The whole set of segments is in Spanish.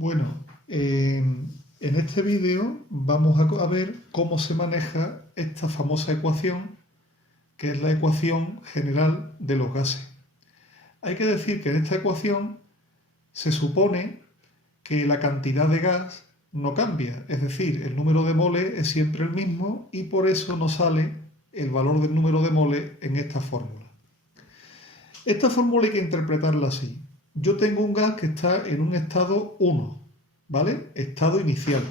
Bueno, en este vídeo vamos a ver cómo se maneja esta famosa ecuación, que es la ecuación general de los gases. Hay que decir que en esta ecuación se supone que la cantidad de gas no cambia, es decir, el número de moles es siempre el mismo y por eso nos sale el valor del número de moles en esta fórmula. Esta fórmula hay que interpretarla así. Yo tengo un gas que está en un estado 1, ¿vale? Estado inicial,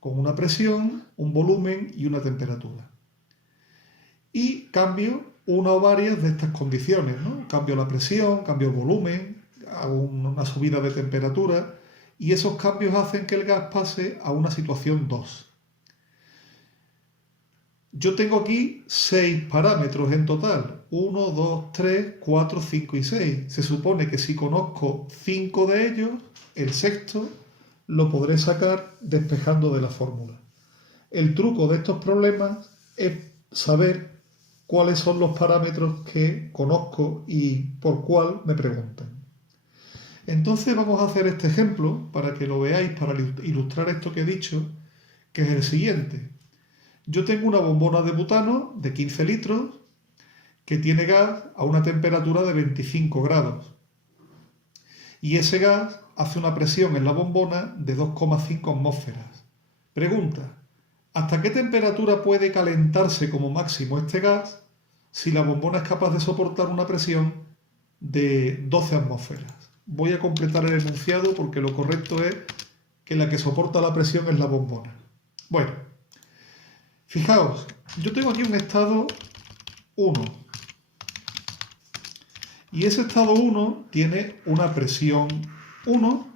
con una presión, un volumen y una temperatura. Y cambio una o varias de estas condiciones, ¿no? Cambio la presión, cambio el volumen, hago una subida de temperatura y esos cambios hacen que el gas pase a una situación 2. Yo tengo aquí 6 parámetros en total. 1, 2, 3, 4, 5 y 6. Se supone que si conozco 5 de ellos, el sexto lo podré sacar despejando de la fórmula. El truco de estos problemas es saber cuáles son los parámetros que conozco y por cuál me preguntan. Entonces vamos a hacer este ejemplo para que lo veáis, para ilustrar esto que he dicho, que es el siguiente. Yo tengo una bombona de butano de 15 litros que tiene gas a una temperatura de 25 grados. Y ese gas hace una presión en la bombona de 2,5 atmósferas. Pregunta, ¿hasta qué temperatura puede calentarse como máximo este gas si la bombona es capaz de soportar una presión de 12 atmósferas? Voy a completar el enunciado porque lo correcto es que la que soporta la presión es la bombona. Bueno, fijaos, yo tengo aquí un estado 1. Y ese estado 1 tiene una presión 1.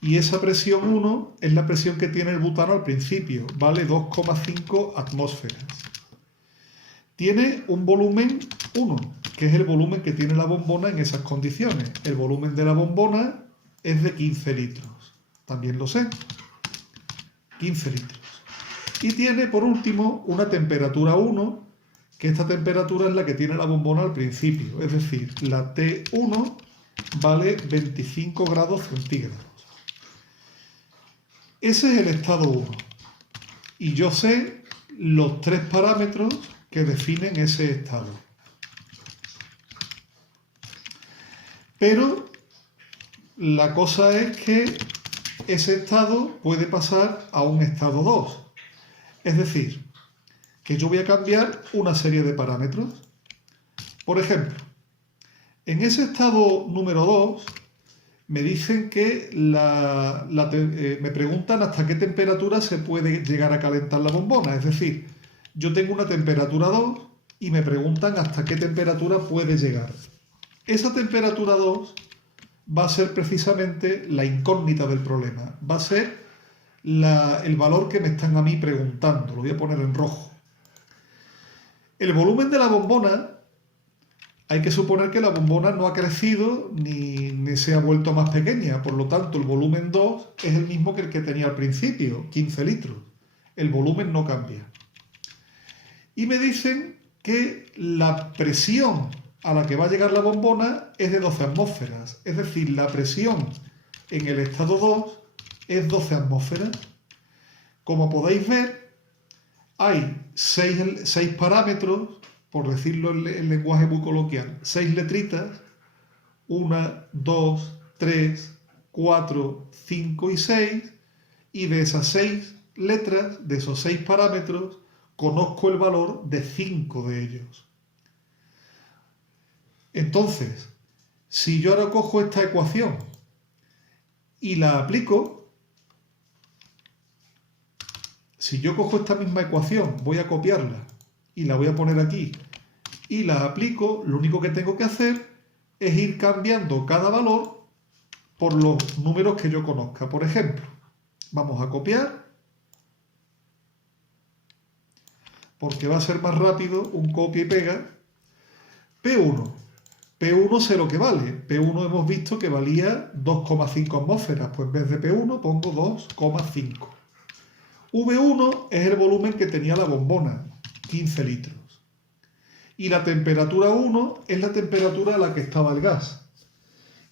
Y esa presión 1 es la presión que tiene el butano al principio, vale 2,5 atmósferas. Tiene un volumen 1, que es el volumen que tiene la bombona en esas condiciones. El volumen de la bombona es de 15 litros. También lo sé. 15 litros. Y tiene, por último, una temperatura 1, que esta temperatura es la que tiene la bombona al principio. Es decir, la T1 vale 25 grados centígrados. Ese es el estado 1. Y yo sé los 3 parámetros que definen ese estado. Pero la cosa es que ese estado puede pasar a un estado 2. Es decir, que yo voy a cambiar una serie de parámetros. Por ejemplo, en ese estado número 2 me dicen que me preguntan hasta qué temperatura se puede llegar a calentar la bombona. Es decir, yo tengo una temperatura 2 y me preguntan hasta qué temperatura puede llegar. Esa temperatura 2 va a ser precisamente la incógnita del problema. Va a ser el valor que me están a mí preguntando. Lo voy a poner en rojo. El volumen de la bombona, hay que suponer que la bombona no ha crecido ni se ha vuelto más pequeña. Por lo tanto, el volumen 2 es el mismo que el que tenía al principio, 15 litros. El volumen no cambia. Y me dicen que la presión a la que va a llegar la bombona es de 12 atmósferas. Es decir, la presión en el estado 2 es 12 atmósferas. Como podéis ver, hay 6 parámetros, por decirlo en lenguaje muy coloquial, 6 letritas, 1, 2, 3, 4, 5 y 6, y de esas 6 letras, de esos 6 parámetros, conozco el valor de 5 de ellos. Entonces, si yo ahora cojo esta ecuación y la aplico, si yo cojo esta misma ecuación, voy a copiarla y la voy a poner aquí y la aplico, lo único que tengo que hacer es ir cambiando cada valor por los números que yo conozca. Por ejemplo, vamos a copiar, porque va a ser más rápido un copia y pega. P1. P1 sé lo que vale. P1 hemos visto que valía 2,5 atmósferas. Pues en vez de P1 pongo 2,5. V1 es el volumen que tenía la bombona, 15 litros. Y la temperatura 1 es la temperatura a la que estaba el gas.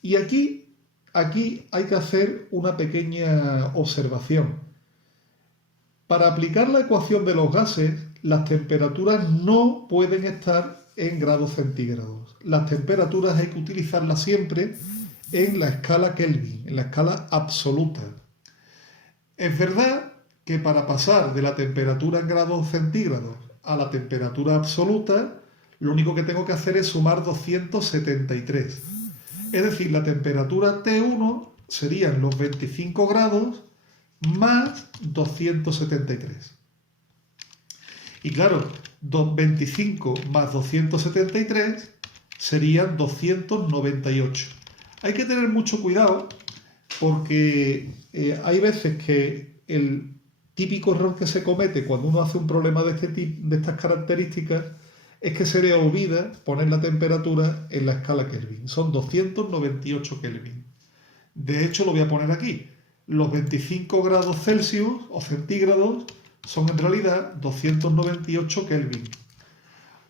Y aquí aquí hay que hacer una pequeña observación. Para aplicar la ecuación de los gases, las temperaturas no pueden estar en grados centígrados. Las temperaturas hay que utilizarlas siempre en la escala Kelvin, en la escala absoluta. Es verdad que para pasar de la temperatura en grados centígrados a la temperatura absoluta, lo único que tengo que hacer es sumar 273. Es decir, la temperatura T1 serían los 25 grados más 273. Y claro, 25 más 273 serían 298. Hay que tener mucho cuidado porque hay veces que el típico error que se comete cuando uno hace un problema de estas características es que se le olvida poner la temperatura en la escala Kelvin. Son 298 Kelvin. De hecho, lo voy a poner aquí. Los 25 grados Celsius o centígrados son en realidad 298 Kelvin.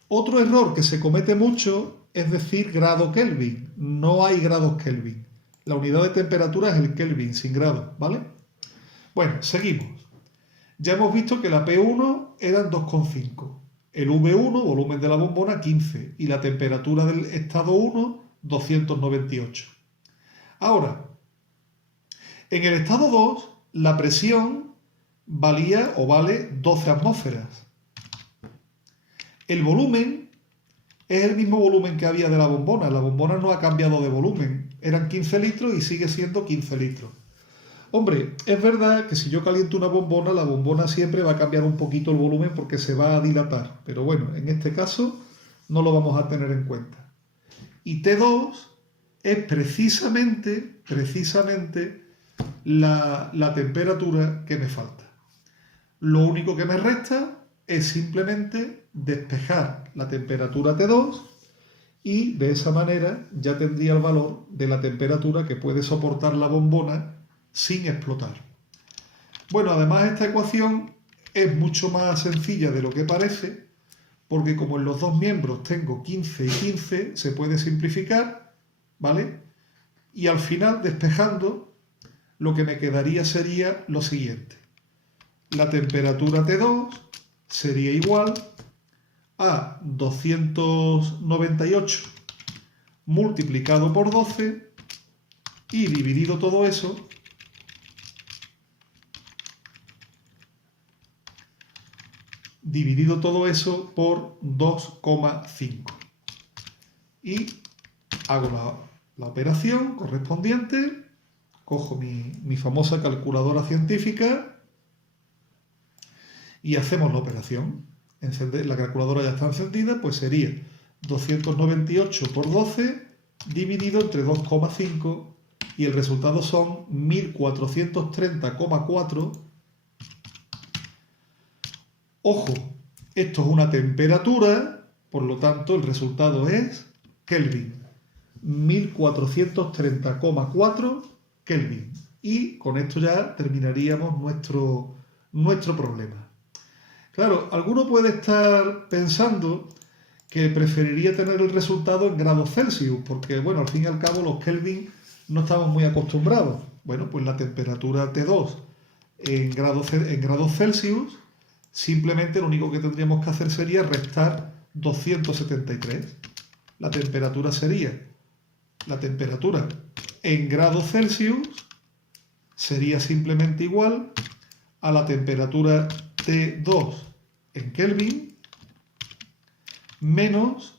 Otro error que se comete mucho es decir grado Kelvin. No hay grados Kelvin. La unidad de temperatura es el Kelvin sin grados, ¿vale? Bueno, seguimos. Ya hemos visto que la P1 eran 2,5. El V1, volumen de la bombona, 15. Y la temperatura del estado 1, 298. Ahora, en el estado 2, la presión valía o vale 12 atmósferas. El volumen es el mismo volumen que había de la bombona. La bombona no ha cambiado de volumen. Eran 15 litros y sigue siendo 15 litros. Hombre, es verdad que si yo caliento una bombona, la bombona siempre va a cambiar un poquito el volumen porque se va a dilatar. Pero bueno, en este caso no lo vamos a tener en cuenta. Y T2 es precisamente la temperatura que me falta. Lo único que me resta es simplemente despejar la temperatura T2 y de esa manera ya tendría el valor de la temperatura que puede soportar la bombona sin explotar. Bueno, además esta ecuación es mucho más sencilla de lo que parece, porque como en los dos miembros tengo 15 y 15, se puede simplificar, ¿vale? Y al final, despejando, lo que me quedaría sería lo siguiente. La temperatura T2 sería igual a 298 multiplicado por 12 y dividido todo eso por 2,5. Y hago la operación correspondiente, cojo mi famosa calculadora científica y hacemos la operación. La calculadora ya está encendida, pues sería 298 por 12 dividido entre 2,5 y el resultado son 1430,4. Ojo, esto es una temperatura, por lo tanto el resultado es Kelvin. 1430,4 Kelvin. Y con esto ya terminaríamos nuestro problema. Claro, alguno puede estar pensando que preferiría tener el resultado en grados Celsius, porque bueno, al fin y al cabo los Kelvin no estamos muy acostumbrados. Bueno, pues la temperatura T2 en grados Celsius, simplemente lo único que tendríamos que hacer sería restar 273. La temperatura en grados Celsius sería simplemente igual a la temperatura T2 en Kelvin menos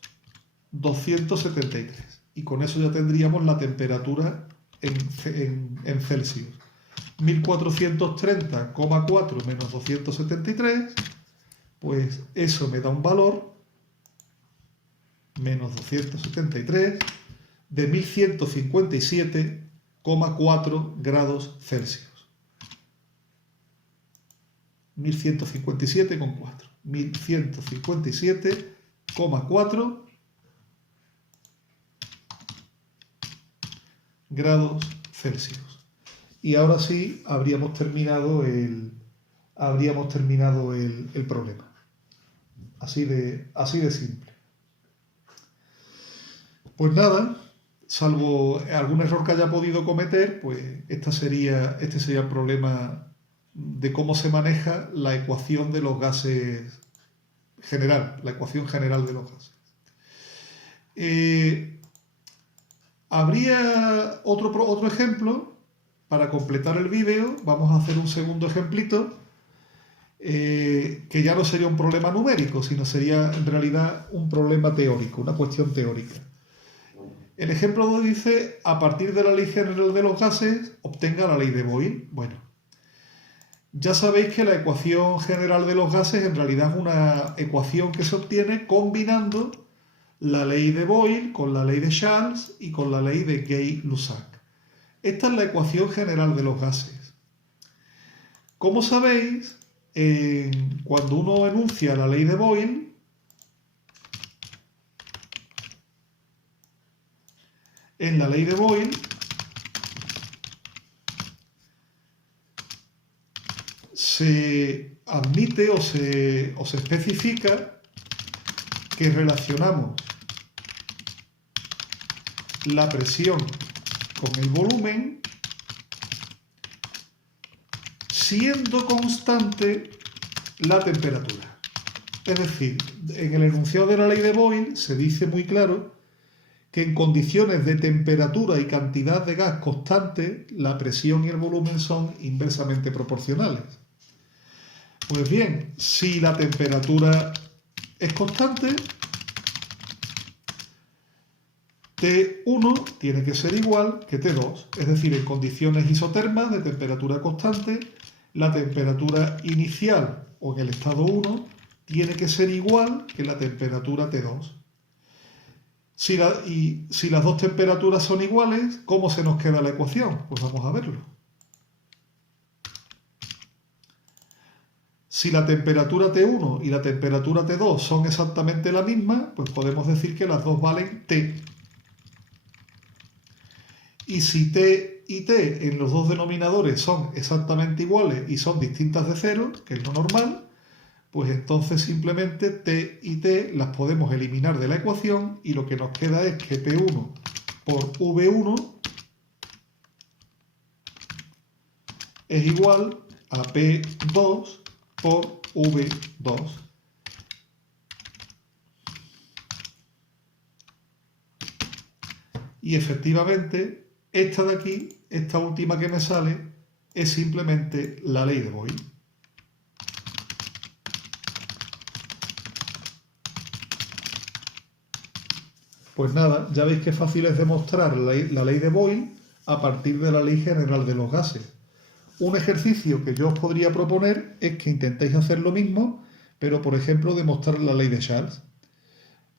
273. Y con eso ya tendríamos la temperatura en Celsius. 1430,4 menos 273, pues eso me da un valor, menos 273, de 1157,4 grados Celsius. 1157,4. 1157,4 grados Celsius. Y ahora sí habríamos terminado el problema. Así de simple. Pues nada, salvo algún error que haya podido cometer, pues este sería el problema de cómo se maneja la ecuación de los gases general, la ecuación general de los gases. Habría otro ejemplo. Para completar el vídeo vamos a hacer un segundo ejemplito que ya no sería un problema numérico, sino sería en realidad un problema teórico, una cuestión teórica. El ejemplo 2 dice, a partir de la ley general de los gases, obtenga la ley de Boyle. Bueno, ya sabéis que la ecuación general de los gases en realidad es una ecuación que se obtiene combinando la ley de Boyle con la ley de Charles y con la ley de Gay-Lussac. Esta es la ecuación general de los gases. Como sabéis, cuando uno enuncia la ley de Boyle, en la ley de Boyle se admite o se especifica que relacionamos la presión con el volumen siendo constante la temperatura. Es decir, en el enunciado de la ley de Boyle se dice muy claro que en condiciones de temperatura y cantidad de gas constante, la presión y el volumen son inversamente proporcionales. Pues bien, si la temperatura es constante, T1 tiene que ser igual que T2, es decir, en condiciones isotermas de temperatura constante, la temperatura inicial o en el estado 1 tiene que ser igual que la temperatura T2. Si las dos temperaturas son iguales, ¿cómo se nos queda la ecuación? Pues vamos a verlo. Si la temperatura T1 y la temperatura T2 son exactamente la misma, pues podemos decir que las dos valen T. Y si T y T en los dos denominadores son exactamente iguales y son distintas de cero, que es lo normal, pues entonces simplemente T y T las podemos eliminar de la ecuación y lo que nos queda es que P1 por V1 es igual a P2 por V2. Y efectivamente, esta de aquí, esta última que me sale, es simplemente la ley de Boyle. Pues nada, ya veis que fácil es demostrar la ley de Boyle a partir de la ley general de los gases. Un ejercicio que yo os podría proponer es que intentéis hacer lo mismo, pero por ejemplo demostrar la ley de Charles.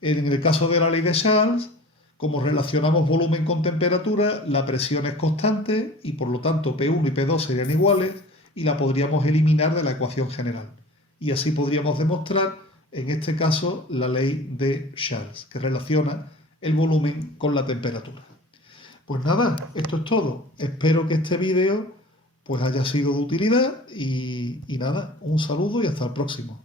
En el caso de la ley de Charles, como relacionamos volumen con temperatura, la presión es constante y por lo tanto P1 y P2 serían iguales y la podríamos eliminar de la ecuación general. Y así podríamos demostrar, en este caso, la ley de Charles, que relaciona el volumen con la temperatura. Pues nada, esto es todo. Espero que este vídeo pues haya sido de utilidad y nada, un saludo y hasta el próximo.